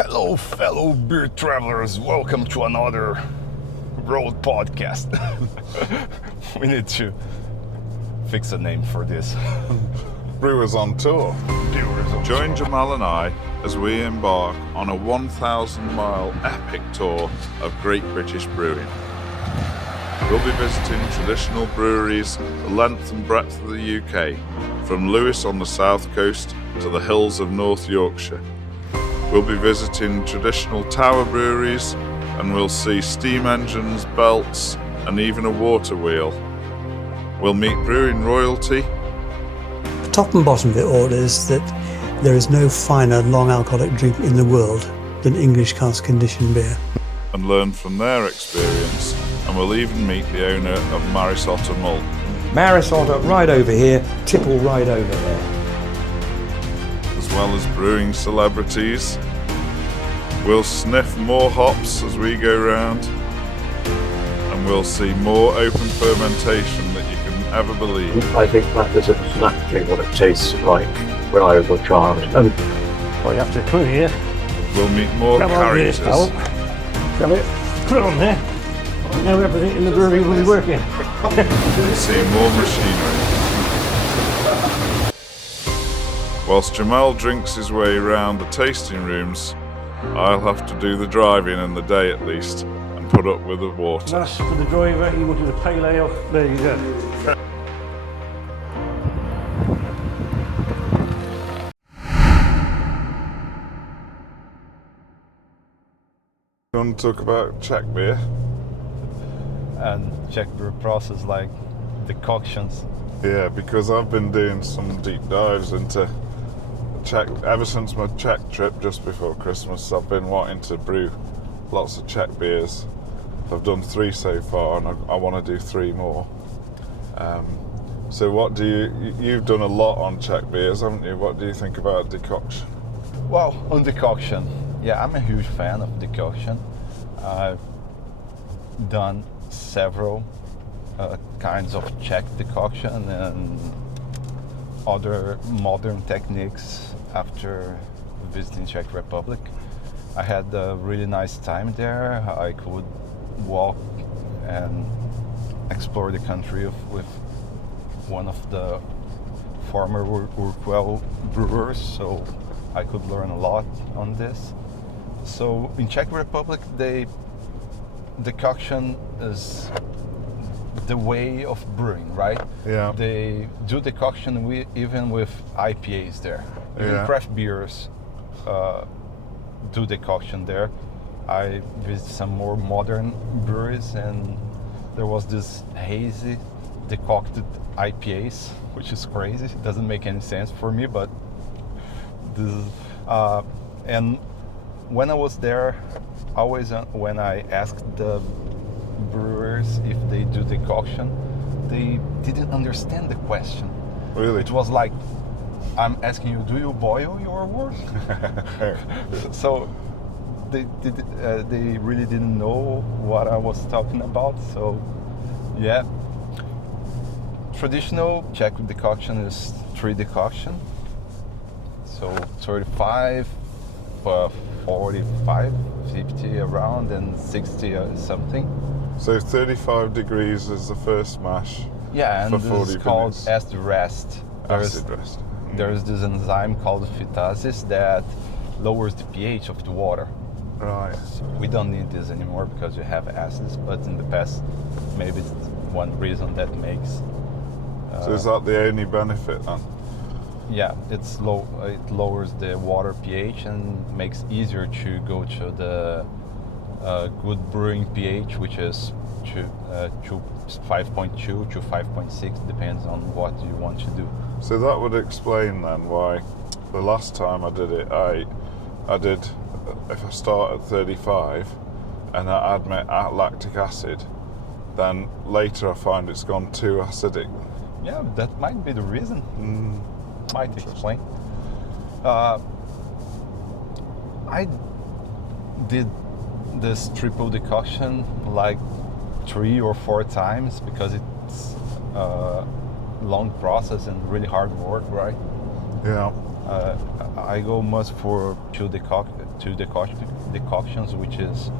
Hello, fellow beer travelers. Welcome to another road podcast. We need to fix a name for this. Brewers on Tour. Join Jamal and I as we embark on a 1,000-mile epic tour of Great British Brewing. We'll be visiting traditional breweries the length and breadth of the UK, from Lewes on the south coast to the hills of North Yorkshire. We'll be visiting traditional tower breweries, and we'll see steam engines, belts, and even a water wheel. We'll meet brewing royalty. The top and bottom of it all is that there is no finer long alcoholic drink in the world than English cask conditioned beer. And learn from their experience, and we'll even meet the owner of Maris Otter Malt. Maris Otter right over here, Tipple right over there. As well as brewing celebrities. We'll sniff more hops as we go round, and we'll see more open fermentation than you can ever believe. I think that is exactly what it tastes like when I was a child. And well, you have to come here. We'll meet more characters. Grab it, put it on there. Now everything in the brewery will be working. We'll see more machinery. Whilst Jamal drinks his way around the tasting rooms, I'll have to do the driving in the day at least and put up with the water. That's for the driver. He wanted a pale ale. There you go. You want to talk about Czech beer? And Czech brew process like decoctions. Yeah, because I've been doing some deep dives into Czech ever since my Czech trip just before Christmas. I've been wanting to brew lots of Czech beers. I've done 3 so far, and I want to do 3 more. So what do you've done a lot on Czech beers, haven't you? What do you think about decoction? Well, on decoction, yeah, I'm a huge fan of decoction. I've done several kinds of Czech decoction and other modern techniques after visiting Czech Republic. I had a really nice time there. I could walk and explore the country with one of the former Urquell brewers, so I could learn a lot on this. So in Czech Republic, decoction is the way of brewing, right? Yeah. They do decoction even with IPAs there. Even Yeah. craft beers do decoction there. I visited some more modern breweries, and there was this hazy decocted IPAs, which is crazy. It doesn't make any sense for me, but this is, and when I was there, always when I asked the brewers if they do decoction, they didn't understand the question. Really? It was like, I'm asking you, do you boil your wort? So they really didn't know what I was talking about. So yeah, traditional Czech decoction is 3 decoction. So 35, 45, 50 around, and 60 something. So 35 degrees is the first mash. Yeah, and for this 40 is called minutes. acid rest. Acid rest. There's this enzyme called phytasis that lowers the pH of the water. Right. So we don't need this anymore because you have acids, but in the past, maybe it's one reason that makes. So is that the only benefit then? Yeah, it's low. It lowers the water pH and makes easier to go to the good brewing pH, which is 5.2 to 5.6, depends on what you want to do. So that would explain then why the last time I did it, I did, if I start at 35 and I add my lactic acid, then later I find it's gone too acidic. Yeah, that might be the reason. Might explain. I did this triple decoction like 3 or 4 times because it's a long process and really hard work, right? Yeah. I go most for two decoctions, which is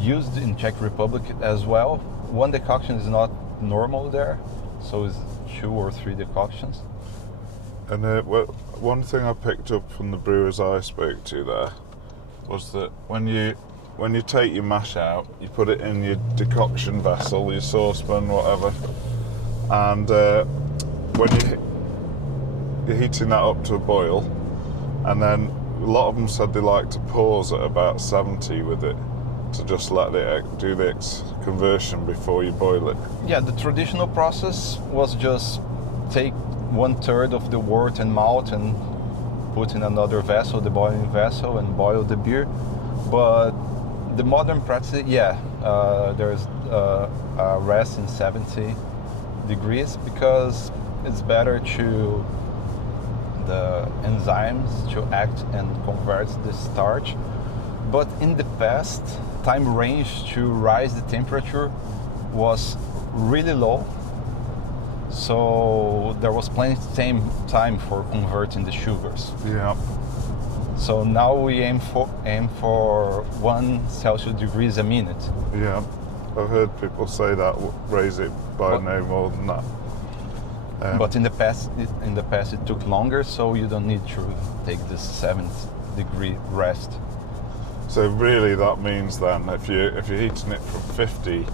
used in Czech Republic as well. One decoction is not normal there, so it's 2 or 3 decoctions. And one thing I picked up from the brewers I spoke to there was that when you take your mash out, you put it in your decoction vessel, your saucepan, whatever, and when you're heating that up to a boil, and then a lot of them said they like to pause at about 70 with it to just let it do the conversion before you boil it. Yeah, the traditional process was just take 1/3 of the wort and malt and put in another vessel, the boiling vessel, and boil the beer. But the modern practice, there's a rest in 70 degrees because it's better to the enzymes to act and convert the starch. But in the past, time range to rise the temperature was really low, so there was plenty of time for converting the sugars. Yeah. So now we aim for 1 Celsius degrees a minute. Yeah, I've heard people say that, raise it by no more than that. But in the past it took longer, so you don't need to take this 7-degree rest. So really that means then if you're heating it from 50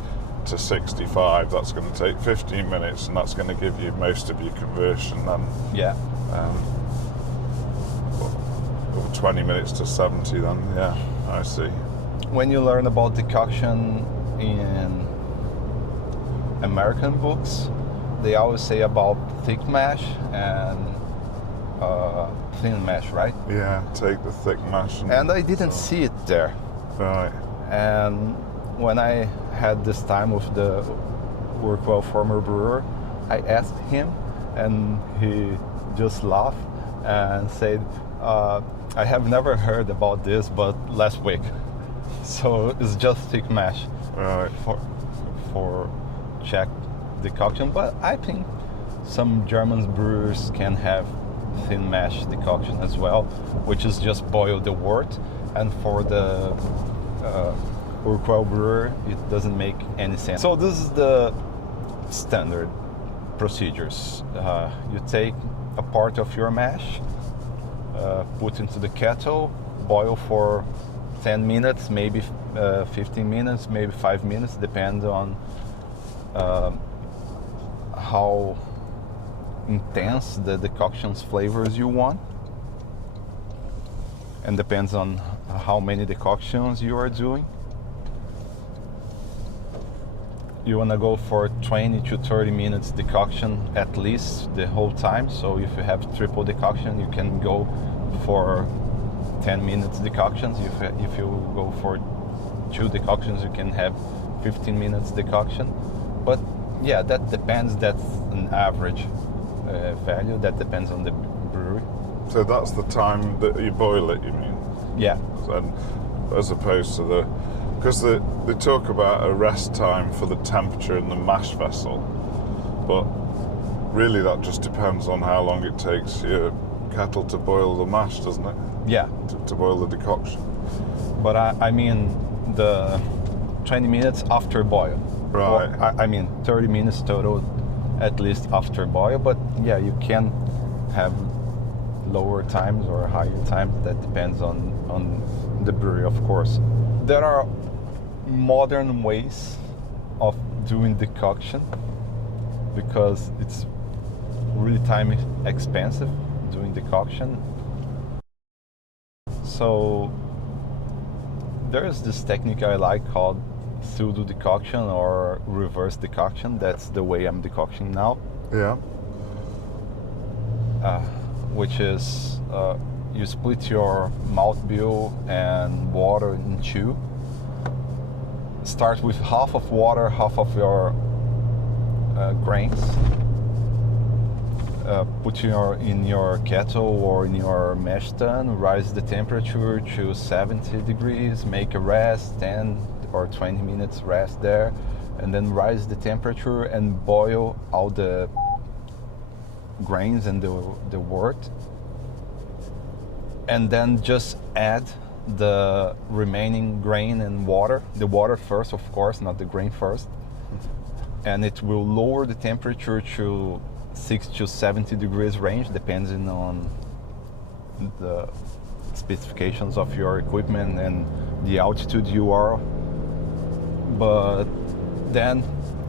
to 65, that's going to take 15 minutes, and that's going to give you most of your conversion then. Yeah. 20 minutes to 70 then, yeah, I see. When you learn about decoction in American books, they always say about thick mash and thin mash, right? Yeah, take the thick mash. And I didn't see it there. Right. And when I had this time with the Workwell former brewer, I asked him, and he just laughed and said, I have never heard about this, but last week. So it's just thick mash, Right. for Czech decoction. But I think some German brewers can have thin mash decoction as well, which is just boil the wort. And for the Urquell brewer, it doesn't make any sense. So this is the standard procedures. You take a part of your mash, put into the kettle, boil for 10 minutes, maybe 15 minutes, maybe 5 minutes, depends on how intense the decoction's flavors you want, and depends on how many decoctions you are doing. You want to go for 20 to 30 minutes decoction at least the whole time. So if you have triple decoction, you can go for 10 minutes decoctions. If you go for 2 decoctions, you can have 15 minutes decoction. But yeah, that depends. That's an average value. That depends on the brewery. So that's the time that you boil it, you mean? Yeah. And as opposed to because they talk about a rest time for the temperature in the mash vessel, but really that just depends on how long it takes your kettle to boil the mash, doesn't it? Yeah. To boil the decoction. But I mean the 20 minutes after boil. Right. Or, I mean 30 minutes total at least after boil, but yeah, you can have lower times or higher times. That depends on the brewery, of course. There are modern ways of doing decoction because it's really time expensive doing decoction. So there is this technique I like called pseudo decoction or reverse decoction. That's the way I'm decocting now. Yeah. Which is you split your malt bill and water in 2. Start with half of water, half of your grains. Put in your kettle or in your mash tun, rise the temperature to 70 degrees, make a rest, 10 or 20 minutes rest there, and then rise the temperature and boil all the grains and the wort. and then just add the remaining grain and water. The water first, of course, not the grain first. And it will lower the temperature to 60 to 70 degrees range, depending on the specifications of your equipment and the altitude you are. But then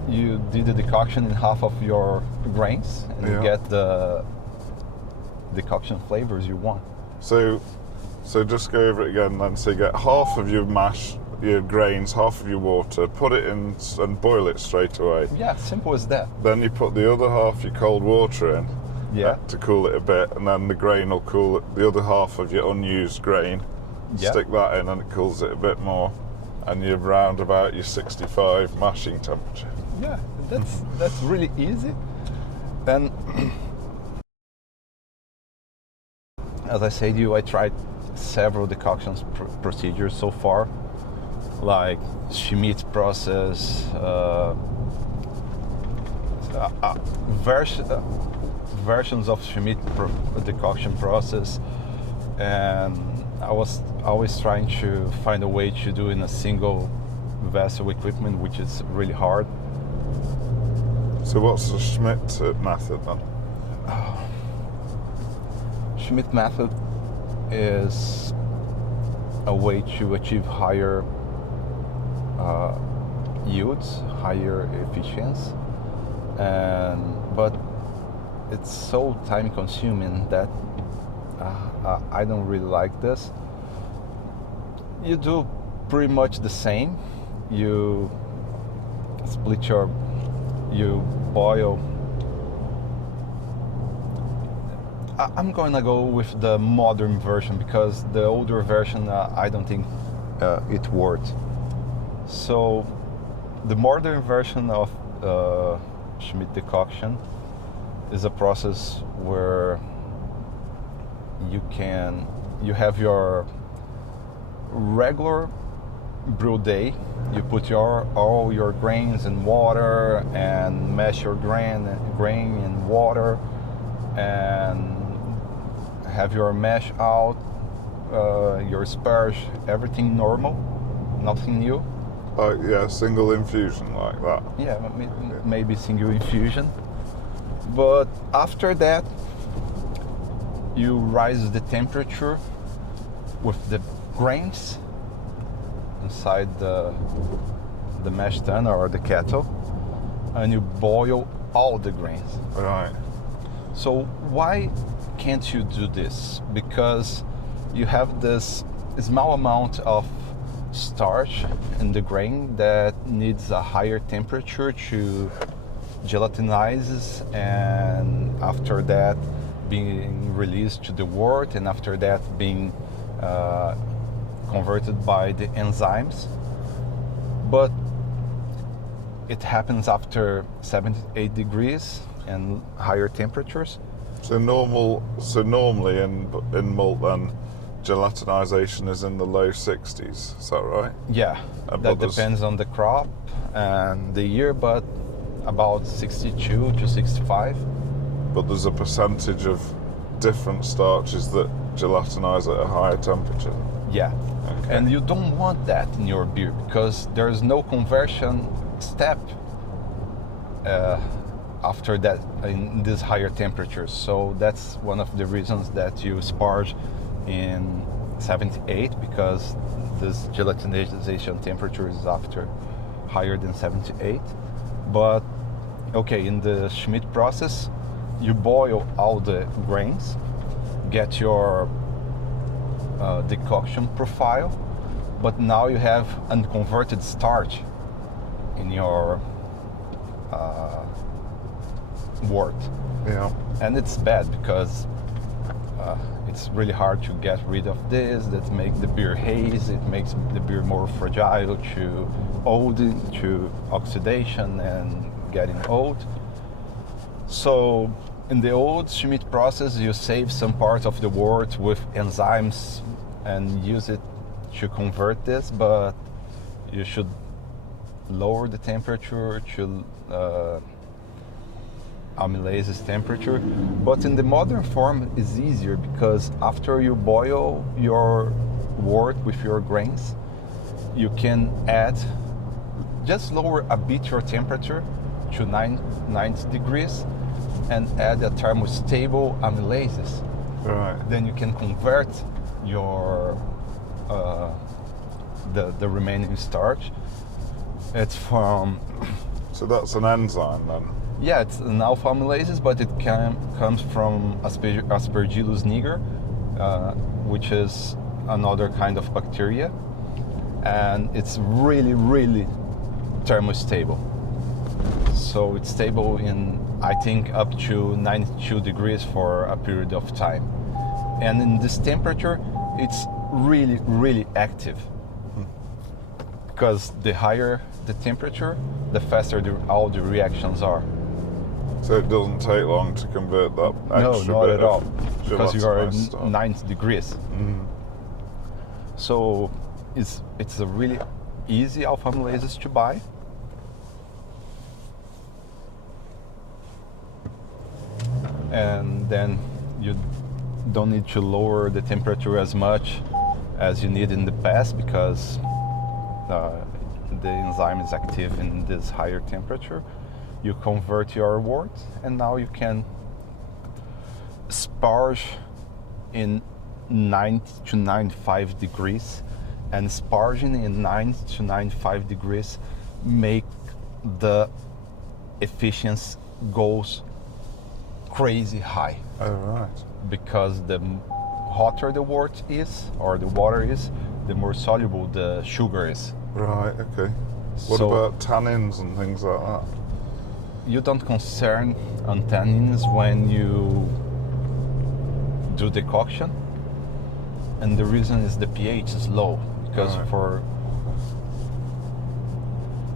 you did the decoction in half of your grains, and you get the decoction flavors you want. So just go over it again then. So you get half of your mash, your grains, half of your water, put it in and boil it straight away. Yeah, simple as that. Then you put the other half your cold water in to cool it a bit, and then the grain will cool it, the other half of your unused grain. Stick that in and it cools it a bit more, and you're round about your 65 mashing temperature. Yeah, that's really easy. Then, as I said to you, I tried several decoctions procedures so far, like Schmidt process, versions of Schmidt decoction process, and I was always trying to find a way to do in a single vessel equipment, which is really hard. So what's the Schmidt method then? Schmidt method is a way to achieve higher yields, higher efficiency, but it's so time consuming that I don't really like this. You do pretty much the same. You you boil. I'm gonna go with the modern version because the older version I don't think it worked. So the modern version of Schmidt decoction is a process where you have your regular brew day. You put all your grains in water and mash your grain in water and have your mash out, your sparge, everything normal, nothing new. Single infusion like that. Yeah, maybe single infusion. But after that, you rise the temperature with the grains inside the mash tun or the kettle, and you boil all the grains. Right. So why can't you do this? Because you have this small amount of starch in the grain that needs a higher temperature to gelatinizes, and after that being released to the wort, and after that being converted by the enzymes. But it happens after 78 degrees and higher temperatures. So normally in malt then, gelatinization is in the low 60s, is that right? Yeah, that depends on the crop and the year, but about 62 to 65. But there's a percentage of different starches that gelatinize at a higher temperature. Yeah, okay. And you don't want that in your beer because there's no conversion step after that in these higher temperatures. So that's one of the reasons that you sparge in 78, because this gelatinization temperature is after higher than 78. But okay, in the Schmidt process, you boil all the grains, get your decoction profile, but now you have unconverted starch in your wort. Yeah. And it's bad because it's really hard to get rid of this. That makes the beer haze. It makes the beer more fragile to old, to oxidation and getting old. So in the old Schmidt process, you save some part of the wort with enzymes and use it to convert this, but you should lower the temperature to amylases temperature, but in the modern form is easier because after you boil your wort with your grains, you can add, just lower a bit your temperature to 90 degrees and add a thermostable amylases. Right. Then you can convert your the remaining starch. It's from So that's an enzyme then? yeah, it's an alpha amylases, but it comes from Aspergillus niger, which is another kind of bacteria, and it's really, really thermostable. So it's stable in, I think, up to 92 degrees for a period of time. And in this temperature, it's really, really active. Because the higher the temperature, the faster all the reactions are. So it doesn't take long to convert that extra No, not bit at all. of Because you are gelatinous stuff. 90 degrees. So it's a really easy alpha amylases to buy. And then you don't need to lower the temperature as much as you need in the past, because the enzyme is active in this higher temperature. You convert your wort, and now you can sparge in 90 to 95 degrees, and sparging in 90 to 95 degrees make the efficiency goes crazy high. Oh, right. Because the hotter the wort is, or the water is, the more soluble the sugar is. Right, okay. What So- about tannins and things like that? You don't concern on tannins when you do decoction, and the reason is the pH is low, because Right.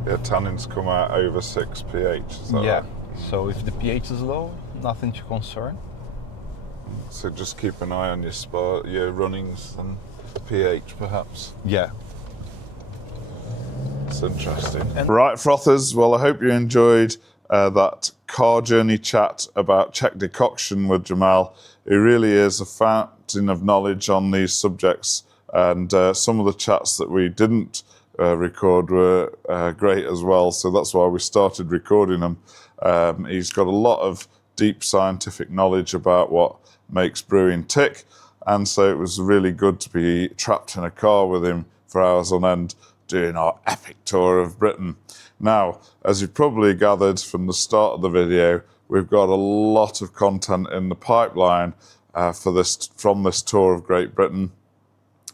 Yeah, tannins come out over 6 pH, is that right? So if the pH is low, nothing to concern. So just keep an eye on your runnings and pH perhaps. Yeah. It's interesting. Right, frothers, well, I hope you enjoyed that car journey chat about Czech Decoction with Jamal. He really is a fountain of knowledge on these subjects, and some of the chats that we didn't record were great as well, so that's why we started recording them. He's got a lot of deep scientific knowledge about what makes brewing tick, and so it was really good to be trapped in a car with him for hours on end doing our epic tour of Britain. Now, as you've probably gathered from the start of the video, we've got a lot of content in the pipeline from this tour of Great Britain,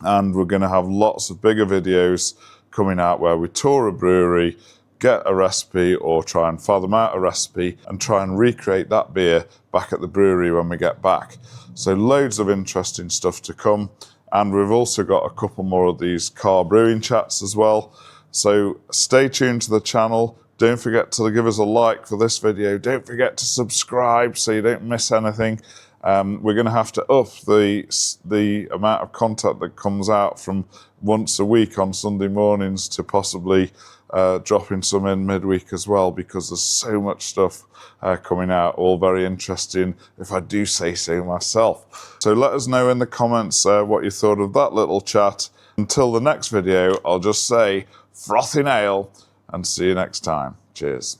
and we're going to have lots of bigger videos coming out where we tour a brewery, get a recipe or try and fathom out a recipe and try and recreate that beer back at the brewery when we get back. So loads of interesting stuff to come. And we've also got a couple more of these car brewing chats as well. So stay tuned to the channel. Don't forget to give us a like for this video. Don't forget to subscribe so you don't miss anything. We're going to have to up the amount of content that comes out from once a week on Sunday mornings to possibly dropping some in midweek as well, because there's so much stuff coming out, all very interesting, if I do say so myself. So let us know in the comments what you thought of that little chat. Until the next video, I'll just say frothing ale and see you next time. Cheers.